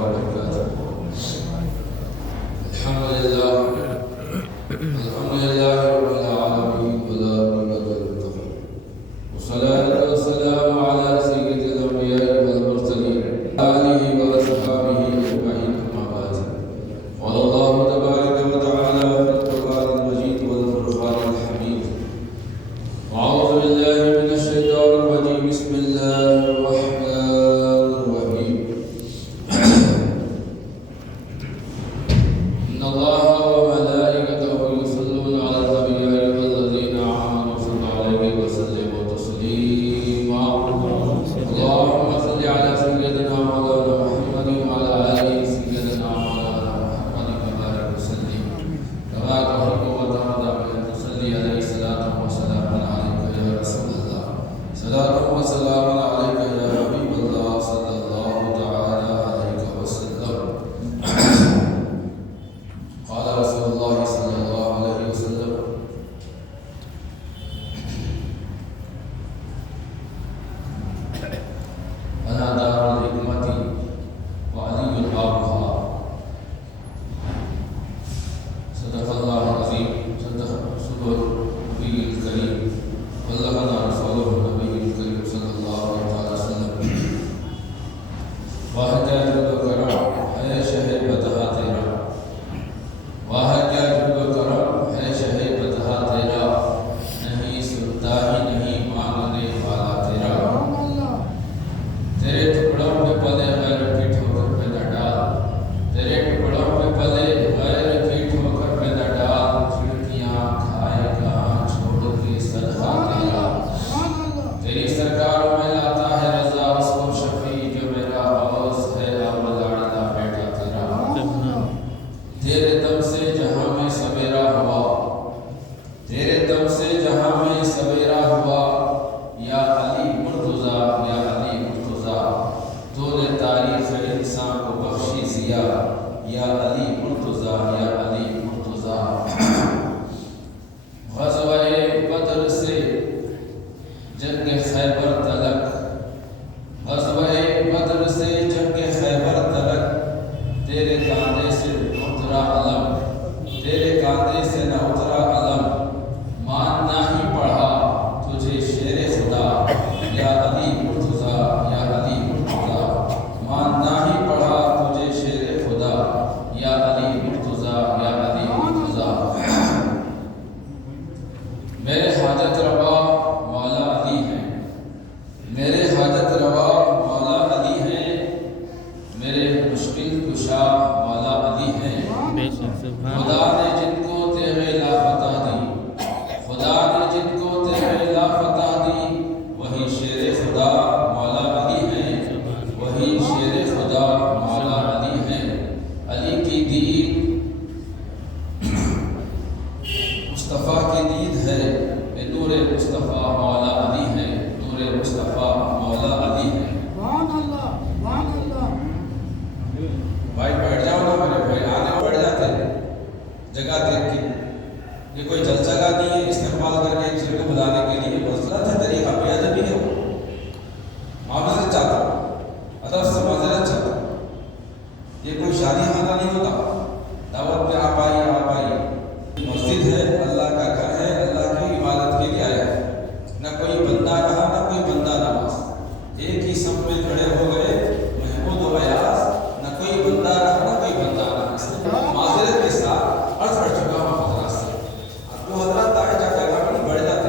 وبركاته. الحمد لله رب العالمين والعاقبة للمتقين والصلاة والسلام على سيد الأنبياء والمرسلين آله وأصحابه أجمعين أما بعد. قال الله تبارك وتعالى في القرآن المجيد والفرقان الحميد: أعوذ بالله من الشيطان الرجيم. بسم الله الرحمن الرحيم. إن الله وملائكته يصلون على النبي يا أيها الذين آمنوا صلوا عليه وسلموا تسليما. اللهم صل على سيدنا مولانا محمد وعلى آله سيدنا مولانا محمد وبارك وسلم كما تحب وترضى بأن تصلي عليه الصلاة والسلام عليك يا رسول الله. صلاة وسلام عليك يا حبيب الله صلى الله تعالى عليه وسلم. قال رسول الله صلى الله عليه وسلم: أنا دار الحكمة وعلي بابها. صدق الله العظيم. صدق رسوله النبي الكريم. بلغنا رسوله النبي الكريم صلى الله عليه وسلم. واہ کیا جود و کرم ہے شہ بتہا تیرا، واہ کیا جود و کرم ہے شہ بتہا تیرا، نہیں سنتا ہی نہیں مانگنے والا تیرا. تیرے ٹکڑوں پہ پلے غیر کی ٹھوکر پہ نہ ڈال، تیرے ٹکڑوں پہ پلے غیر کی ٹھوکر پہ نہ ڈال. کھڑکیاں کھائے کہاں چھوڑ کے صدقہ تیرا، تیری سرکاروں میں لاتا ہے رضا اس کو شفیع جو میرا غوث ہے اور لاڈلا بیٹا تیرا. تیرے دم سے جہاں میں سویرا ہوا، تیرے دم سے جہاں میں سویرا ہوا. یا علی مرتضی، یا علی مرتضی، تو نے تاریخ انسان کو بخشی ضیا. یا علی مرتضی، یا علی مرتضی. غزوہ بدر سے جنگ خیبر تلک، غزوہ بدر سے جنگ خیبر تلک، تیرے کاندھے سے اترا علم، تیرے کاندھے سے نہ اترا علم. ماننا ہی پڑھا تجھے شیر خدا. یا علی مرتضی، یا علی مرتضی، ماننا ہی پڑھا تجھے شیر خدا. یا علی مرتضی، یا علی مرتضی. میرے حاجت روا مولا علی ہیں، میرے حاجت روا مولا علی ہیں، میرے مشکل کشا مولا علی ہیں. خدا نے جن کو تیرے لا فتح دی، خدا نے جن کو تیرے لا فتح دی، وہی شیر خدا مولا علی ہیں، وہی شیر خدا مولا علی ہیں. علی کی دید مصطفیٰ کی دید ہے، یہ نور مصطفیٰ مولا علی ہیں، نور مصطفیٰ مولا علی ہیں. بھائی بیٹھ جاؤ نا میرے بھائی، آنے بیٹھ جاتے ہیں جگہ دیکھ کے. یہ کوئی جلسہ کا نہیں ہے استعمال کر کے کسی کو بلانے کے لیے. مسئلہ ہے طریقہ بے ادبی ہے. وہ معذرت چاہتا ہوں، ادب سے معذرت چاہتا ہوں. یہ کوئی شادی خانہ نہیں ہوتا. دعوت پہ آپ آئیے، آپ آئیے. مسجد ہے، اللہ کا گھر ہے، اللہ کی عبادت کے لیے آیا ہے. نہ کوئی بندہ رہا نہ کوئی بندہ نواز، ایک ہی سب میں کھڑے ہو گئے محمود و ایاز. نہ کوئی بندہ رہا نہ کوئی بندہ رہا. معذرت کے ساتھ عرض کر چکا ہوں حضرات سے. اب جو حضرات آئے جا جگہ پر نہیں بیٹھ جاتے،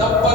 90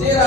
13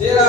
13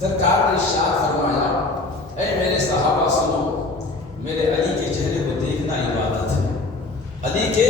سرکار نے ارشاد فرمایا اے میرے صحابہ سنو، میرے علی کے چہرے کو دیکھنا عبادت ہے، علی کے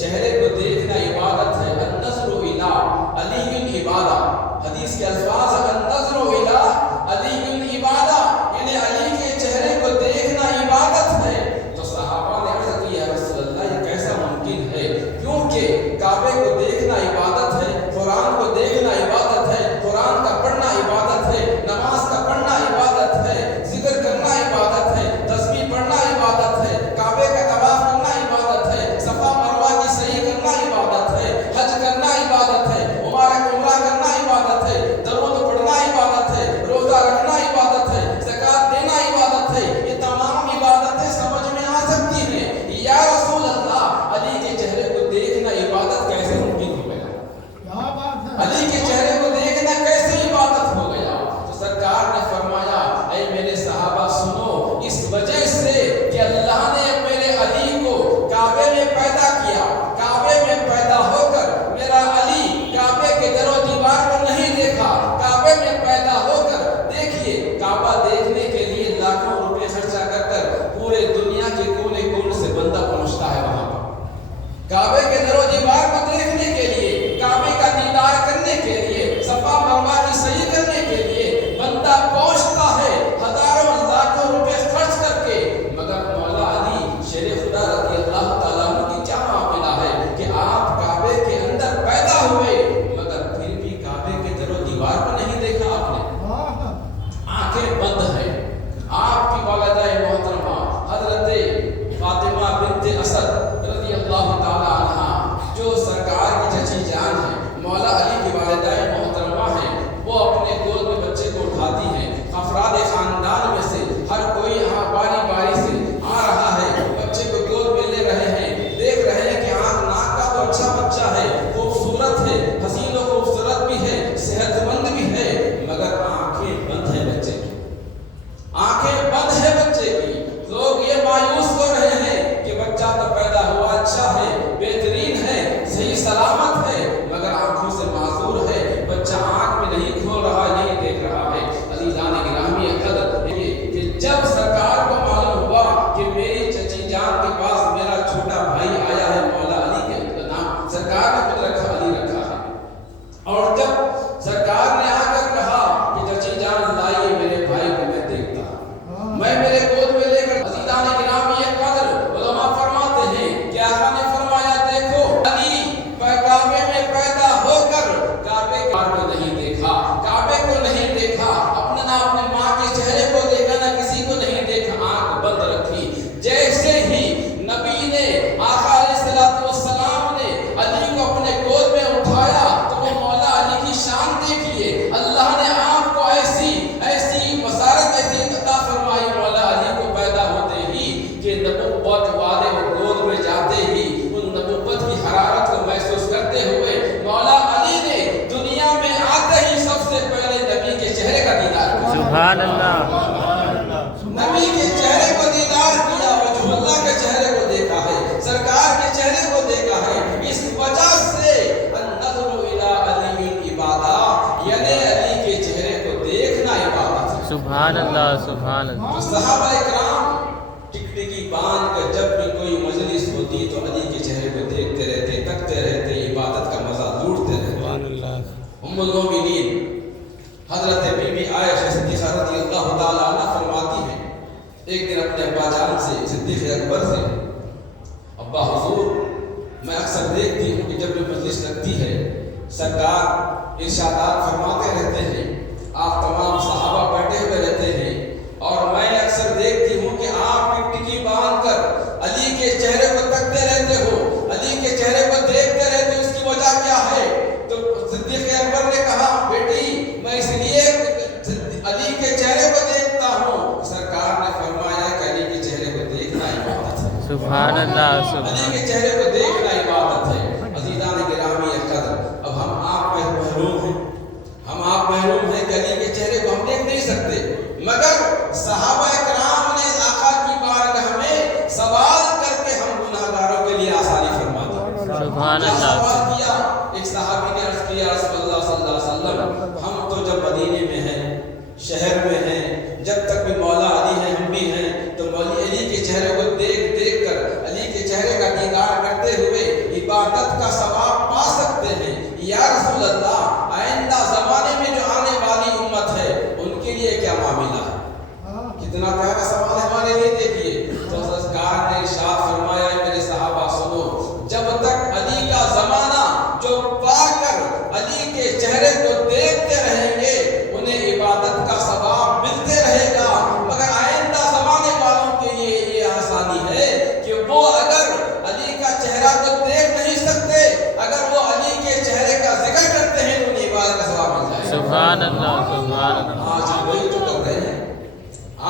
چہرے کو دیکھنا عبادت ہے۔ النظر الی علی عبادہ، حدیث کے الفاظ النظر الی علی عبادہ، یعنی علی کے چہرے کو دیکھنا عبادت ہے۔ تو صحابہ نے عرض کی یا رسول اللہ یہ کیسا ممکن ہے؟ کیونکہ کعبے کو دیکھنا عبادت ہے، قرآن کو دیکھنا عبادت ہے، قرآن کا پڑھنا عبادت ہے، نماز کا پڑھنا عبادت ہے، ذکر کرنا عبادت ہے، تسبیح پڑھنا عبادت ہے، کعبے کا طواف کرنا عبادت ہے، صفا مروہ کی صحیح کرنا عبادت ہے، حج کرنا عبادت ہے، مبارک عمرہ کرنا عبادت ہے، درود پڑھنا عبادت ہے، روزہ رکھنا عبادت ہے، زکوٰۃ دینا عبادت ہے۔ یہ تمام عبادتیں سمجھ میں آ سکتی ہیں۔ یا رسول اللہ علی کے چہرے کو دیکھنا عبادت کیسے ممکن ہو گیا؟ علی کے چہرے کو دیکھنا کیسے عبادت ہو گیا؟ تو سرکار نے فرمایا اے میرے صحابہ سنو، اس وجہ سے کہ اللہ نے میرے علی کو کعبے میں پیدا کیا، کعبے میں پیدا ہو کر میرا علی کعبے کے در و دیوار کو نہیں دیکھا، کعبے میں پیدا ہو کر دیکھیے کعبہ دیکھنے کے لیے لاکھوں روپے خرچہ کر پورے دنیا کے کونے کونے سے بندہ پہنچتا ہے وہاں پر، کعبے کے در و دیوار کو دیکھنے کے لیے، کعبے کا دیدار کرنے کے لیے، صفا مروہ کی صحیح کرنے کے لیے بندہ پہنچتا ہے ہزاروں لاکھوں روپے خرچ کر کے، مگر مولا علی شیر خدا رضی اللہ تعالیٰ عنہ کی کیا معاملہ ہے کہ آپ کعبے کے اندر پیدا ہوئے مگر پھر بھی کعبے کے در و دیوار کو نہیں دیکھا آپ نے، آنکھیں بند ہیں۔ آپ کی والدہ محترمہ حضرت فاطمہ بنت اسد رضی اللہ تعالیٰ عنہ جو سرکار کی چچی جان ہے، مولا علی کی والدہ محترمہ ہیں، وہ اپنے گود میں بچے کو اٹھاتی ہیں، افراد خاندان میں سے ہر کوئی یہاں باری باری سے آ رہا ہے، بچے کو گود میں لے رہے ہیں، دیکھ رہے ہیں کہ آنکھ ناک کا تو اچھا بچہ ہے، خوبصورت ہے، حسین و خوبصورت بھی ہے، صحت مند بھی ہے، مگر آنکھیں بند ہے بچے کی، آنکھیں بند ہے بچے کی۔ لوگ یہ مایوس ہو رہے ہیں کہ بچہ تو پیدا ہوا اچھا ہے، بہترین ہے، صحیح سلامت ہے، مگر آنکھوں سے معذور ہے، بچہ آنکھ میں نہیں کھول رہا، نہیں دیکھ رہا ہے۔ عزیزان گرامی قدر کہ جب سرکار کو معلوم ہوا کہ میری چچی جان کے پاس میرا چھوٹا بھائی آیا ہے، مولا علی کے نام سرکار نے خود رکھا، علی رکھا ہے، اور جب سرکار نے آ کر کہا کہ چچی جان لائیے میرے بھائی کو میں دیکھتا ہوں، میں میرے گود میں لے کر، عزیزان گرامی قدر علماء فرماتے ہیں کہ آقا نے فرمایا دیکھو علی کعبے میں پیدا ہو کر کعبے کو نہیں دیکھا، کعبے کو نہیں دیکھا، اپنے نہ اپنے ماں کے چہرے کو دیکھا، نہ کسی کو نہیں دیکھا، آنکھ بند رکھی۔ جیسے ہی نبی نے آقا علیہ الصلوۃ والسلام نے علی کو اپنے گود میں اٹھایا تو وہ مولا علی کی شان دیکھیے، اللہ نے آپ کو ایسی بصارت ایسی عطا فرمائی مولا علی کو پیدا ہوتے ہی کہ نبوت والے وہ گود میں جاتے ہی ان نبوت کی حرارت کو محسوس کرتے ہوئے مولا علی نے دنیا میں آتے ہی سب سے پہلے نبی کے چہرے کا دیدار کیا، سبحان اللہ، نبی کے چہرے کو دیدار کیا، وجہ اللہ کے چہرے کو دیکھا ہے، سرکار کے چہرے کو دیکھا ہے۔ اس وجہ سے النظر الی علی عبادہ، یعنی علی کے چہرے کو دیکھنا عبادت ہے۔ سبحان اللہ، سبحان اللہ۔ صحابہ کرام ٹکٹکی باندھ کر جب بھی کوئی مجلس ہوتی تو علی کے چہرے کو دیکھتے رہتے، تکتے رہتے، عبادت کا مزہ لوٹتے رہتے۔ ام المومنین حضرت بی بی عائشہ صدیقہ رضی اللہ تعالیٰ عنہ فرماتی ہیں ایک دن اپنے ابا جان سے، صدیق اکبر سے، ابا حضور میں اکثر دیکھتی ہوں کہ جب بھی مجلس لگتی ہے سرکار ارشادات فرماتے رہتے ہیں، آپ تمام صحابہ بیٹھے ہوئے رہتے ہیں، اور میں اکثر دیکھتی ہوں کہ آپ ٹکٹکی باندھ کر علی کے چہرے کو تکتے رہتے ہو، علی کے چہرے کو دیکھتے رہتے ہو، اس کی وجہ کیا ہے؟ تو صدیق اکبر نے کہا بیٹی میں اس لیے علی کے چہرے کو دیکھتا ہوں، سرکار نے فرمایا کہ علی کے چہرے کو دیکھنا عبادت ہے، سبحان اللہ، علی کے چہرے کو دیکھنا عبادت ہے۔ عزیزان گرامی قدر اب ہم آپ محروم ہیں، ہم آپ محروم ہیں کہ علی کے چہرے کو ہم دیکھ نہیں سکتے، مگر صحابہ کرام نے آقا کی بارگاہ میں سوال کر کے ہم گناہگاروں کے لیے آسانی فرما دی۔ سبحان اللہ۔ سوال کیا، ایک صحابی نے عرض کیا رسول اللہ صلی اللہ علیہ وسلم ہم تو جب مدینے میں ہیں شہر میں ہیں، جب تک بھی مولا علی ہیں ہم بھی ہیں، تو مولا علی کے چہرے کو دیکھ دیکھ کر، علی کے چہرے کا دیدار کرتے ہوئے عبادت کا ثواب پا سکتے ہیں۔ یا رسول اللہ، آئندہ زمانے میں جو آنے والی امت ہے ان کے لیے کیا معاملہ ہے؟ کتنا پیارا سوال ہے ہمارے لیے، دیکھیے تو سرکار نے ارشاد فرمایا، میرے صحابہ سنو، جب تک علی کا زمانہ جو پا کر علی کے چہرے کو دیکھتے رہیں گے انہیں عبادت کا ثواب ملتے رہے گا، مگر آئندہ زمانے والوں کے لیے یہ آسانی ہے کہ وہ اگر علی کا چہرہ تو دیکھ نہیں سکتے، اگر وہ علی کے چہرے کا ذکر کرتے ہیں تو انہیں عبادت کا ثواب مل جائے گا۔ سبحان اللہ، سبحان اللہ۔ آج ہم وہی تو کر رہے ہیں،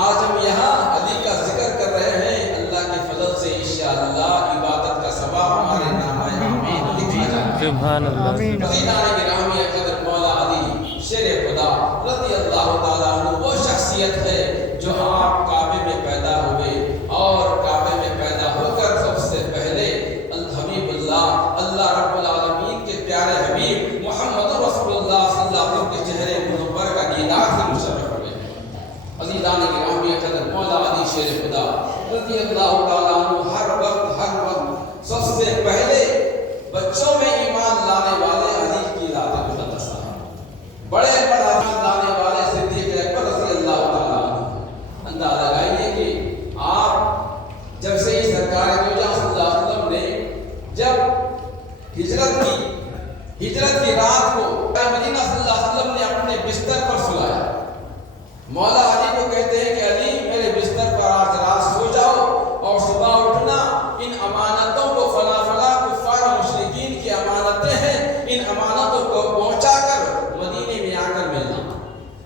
آج ہم یہاں علی کا ذکر کر رہے ہیں، اللہ کے فضل سے انشاءاللہ عبادت کا ثواب ہمارے نامہ اعمال میں لکھا جائے گا۔ سبحان اللہ۔ عزیزان گرامی قدر مولا علی شیر خدا رضی اللہ تعالیٰ عنہ وہ شخصیت ہے جو آپ کعبے میں پیدا ہوئے اور کعبے میں پیدا ہو کر سب سے پہلے حبیب اللہ رب العالمین کے پیارے حبیب محمد رسول اللہ صلی اللہ علیہ وسلم کے چہرے منور کا دیدار سے مشرف ہوئے۔ عزیزان گرامی قدر مولا علی شیر خدا رضی اللہ تعالیٰ عنہ ہر وقت سب سے پہلے بچوں میں ایمان لانے والے علی کی ذات مقدسہ ہے، بڑے ایمان لانے والے صدیق اکبر رضی اللہ تعالیٰ عنہ۔ اندازہ لگائیے کہ آپ جب سے ہی سرکار دو جہاں صلی اللہ علیہ وسلم نے جب ہجرت کی رات کو مدینہ صلی اللہ علیہ وسلم نے اپنے بستر پر سلایا، مولا علی کو کہتے ہیں کہ علی میرے بستر پر آج رات سو جاؤ اور صبح اٹھنا، ان امانتوں کو فلاں کفار و مشرکین کی امانتیں ہیں، ان امانتوں کو پہنچا کر مدینے میں آ کر ملنا۔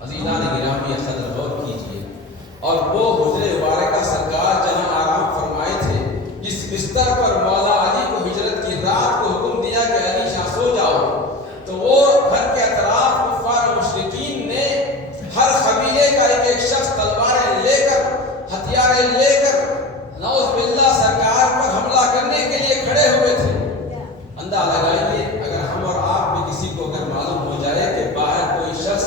عزیزان گرامی قدر غور کیجیے، اور وہ حجرے مبارکہ سرکار جہاں آرام فرمائے تھے، جس بستر پر مولا علی کو ہجرت کی رات کو حکم دیا کہ علی شاہ سو جاؤ، تو وہ گھر کے اطراف کفار و مشرکین نے ہر قبیلے کا ایک شخص تلواریں لے کر، ہتھیاریں لے کر نعوذ باللہ سرکار پر حملہ کرنے کے لیے کھڑے ہوئے تھے۔ اندازہ لگائیے اگر ہم اور آپ میں کسی کو اگر معلوم ہو جائے کہ باہر کوئی شخص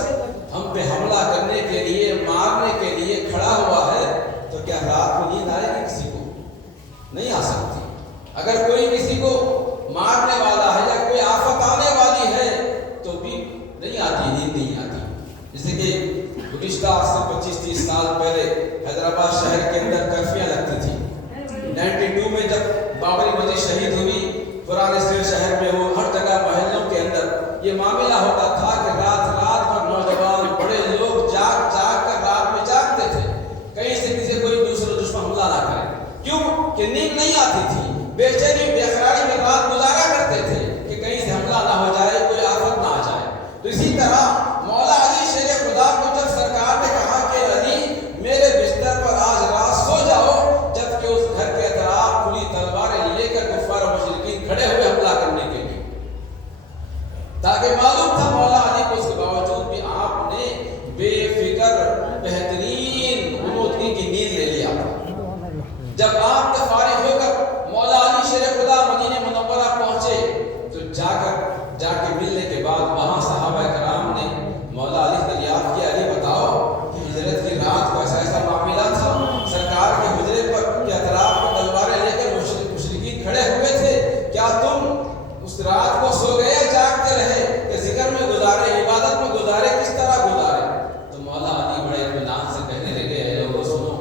ہم پہ حملہ کرنے کے لیے، مارنے کے لیے کھڑا ہوا ہے، تو کیا رات کو نیند آئے گی؟ کسی کو نہیں آ سکتی۔ اگر کوئی کسی کو مارنے والا ہے یا کوئی آفت آنے والی ہے تو بھی نہیں آتی، نیند نہیں آتی۔ جیسے کہ گزشتہ 25-30 سال پہلے حیدرآباد شہر کے اندر کرفیاں لگتی تھی۔ 92 میں جب بابری مسجد شہید ہوئی، پرانے شہر میں وہ ہر جگہ محلوں کے اندر یہ معاملہ ہوتا تھا کہ رات بھر نوجوان بڑے لوگ جاگ کر رات میں جاگتے تھے، کہیں سے کسی کوئی دوسرا دشمن حملہ نہ کرے، کیوں کہ نیند نہیں آتی تھی، بے چینی بے قراری میں رات گزارا کرتے تھے کہ کہیں سے حملہ نہ ہو جائے، کوئی آفت نہ آ جائے۔ تو اسی طرح مولا علی شیر خدا کو جب سرکار نے کہا کہ علی میرے بستر پر آج رات سو جاؤ، جبکہ اس گھر کے اطراف کھلی تلواریں لے کر کفار و مشرکین کھڑے ہوئے حملہ کرنے کے لیے، تاکہ معلوم تھا مولا علی کو اس کے باوجود بھی آپ نے بے فکر بہترین غنودگی کی نیند لے لیا۔ جب آپ کے فارغ ہو کر مولا علی شیر خدا مدینہ منورہ پہنچے تو جا کے ملنے کے بعد وہاں صحابہ کرام نے مولا علی دریافت کیا، علی بتاؤ کہ ہجرت کی رات کو ایسا معاملہ تھا، سرکار کے حجرے پر کے اطراف میں تلواریں لے کر مشرکین کھڑے ہوئے تھے، کیا تم اس رات کو سو گئے جاگتے رہے کہ ذکر میں گزارے، عبادت میں گزارے، کس طرح گزارے؟ تو مولا علی بڑے اطمینان سے کہنے لگے، اے لوگوں سنو،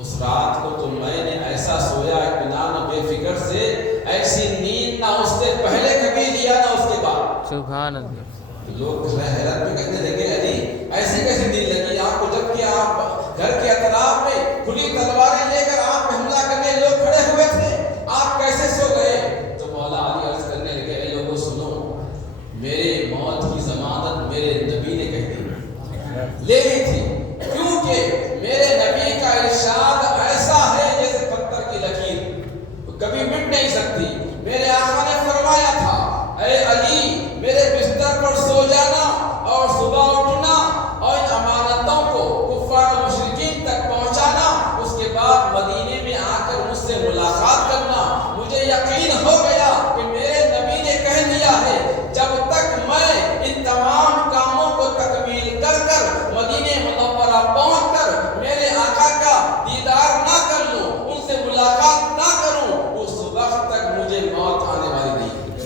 اس رات کو تو میں نے ایسا سویا اطمینان و بے فکر سے، ایسی نیند نہ اس سے پہلے کبھی لیا نہ اس کے بعد۔ سبحان اللہ۔ لوگ حیرت میں کہنے لگے، علی ایسی کیسی نیند لگی آپ کو، جبکہ آپ گھر کے اطراف میں کھلی تلواریں لے کر آپ پہ حملہ کرنے لوگ کھڑے ہوئے تھے، آپ کیسے سو گئے؟ تو مولا علی عرض کرنے لگے، اے لوگوں سنو، میرے موت کی ضمانت میرے نبی نے کہی تھی، لے لی تھی، کیونکہ میرے نبی کا ارشاد ایسا ہے جیسے پتھر کی لکیر، کبھی مٹ نہیں سکتی۔ میرے آقا نے فرمایا تھا، اے علی میرے بستر پر سو جانا اور صبح اٹھنا اور ان امانتوں کو کفار و مشرکین تک پہنچانا، اس کے بعد مدینہ